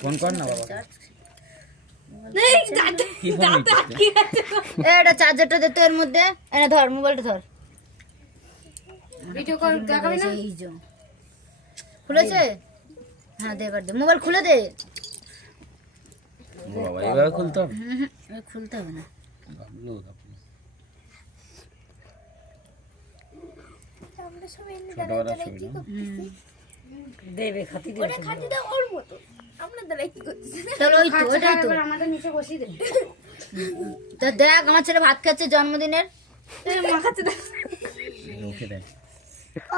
phone কর না বাবা এটা চার্জারটা দে তো এর মধ্যে এনে ধর মোবাইলটা ধর ভিডিও কল দেখাবি না এই যে খুলেছে হ্যাঁ দে এবার দে মোবাইল খুলে দে বাবা এভাবে খুলতে হবে খুলতে হবে না ভাবলো আমরা সবাই এনে ছোটবেলার ছবি না দেবে খাতি দেবে ওটা খাতি দাও ওর মতো আমরা দাঁড়াই কি করতেছি চলো ওই তো ওটাই তো আমাদের নিচে বসিয়ে দে তা দেখ আমার ছেলে ভাত খাচ্ছে জন্মদিনের মাখাতে দে মুখে দেখ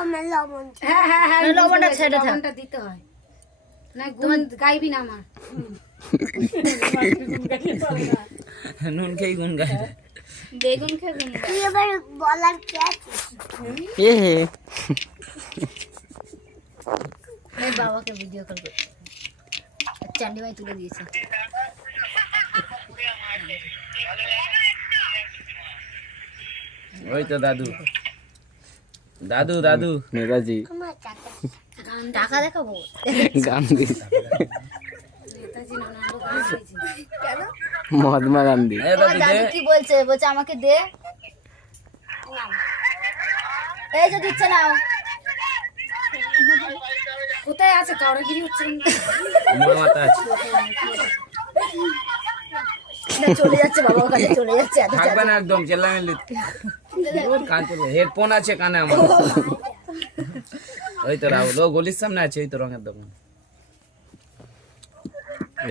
আমার লবণ হ্যাঁ হ্যাঁ হ্যাঁ লবণটা ছেড়ে থাক লবণটা দিতে হয় না গুণ গাইবি না আমার নুন খেয়ে গুন গায় বেগুন খেয়ে গুন তুই এবার বলার কি আছে এই বাবাকে ভিডিও কল করতে চান্ডি ভাই তুলে দিয়েছে ওই তো দাদু দাদু দাদু নেতাজি আমার টাকা টাকা দেখাবো গান্ধী নেতাজি নানারও গান হয়েছে কেন মহাত্মা গান্ধী এ তোমার দাদু দে দাদু কি বলছে বলছে আমাকে দে এই যে দিচ্ছে নাও কোথায় আছে কাউরাগিরি হচ্ছে মোর মাথা আছে না, চলে যাচ্ছে বাবার কাছে চলে যাচ্ছে এত থাকবে না একদম চেল্লামেল্লি কান চলে হেডফোন আছে কানে আমার ওই তো রাহুল ও গলির সামনে আছে ওই তো রঙের দোকান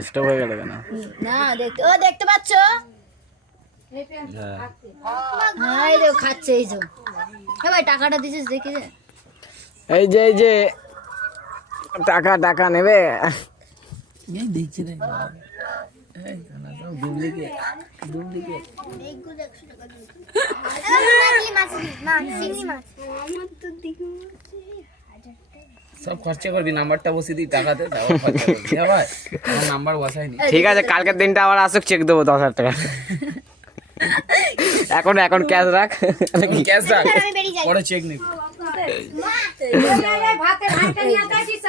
স্টপ হয়ে গেল কেন না দেখতে ও দেখতে পাচ্ছ হ্যাঁ হ্যাঁ এই যে ও খাচ্ছে এই যে এ ভাই টাকাটা দিছিস দেখি যে এই যে টাকা টাকা নেবে এই দেখছি রে এই কানা সব ডুপ্লিকেট ডুপ্লিকেট এইগুলো 100 টাকা দিই মাছ চিংড়ি মাছ আমার তো দিকে সব খরচা করবি নাম্বারটা বসিয়ে দিই টাকাতে তারপর খরচা করবি হ্যাঁ ভাই আমার নাম্বার বসাইনি ঠিক আছে কালকের দিনটা আবার আসুক চেক দেবো 10,000 টাকা এখন ক্যাশ রাখ ক্যাশ রাখ আমি বেরিয়ে যাই পরে চেক নিবি ভাতের হাঁড়িটা নিয়ে আসিস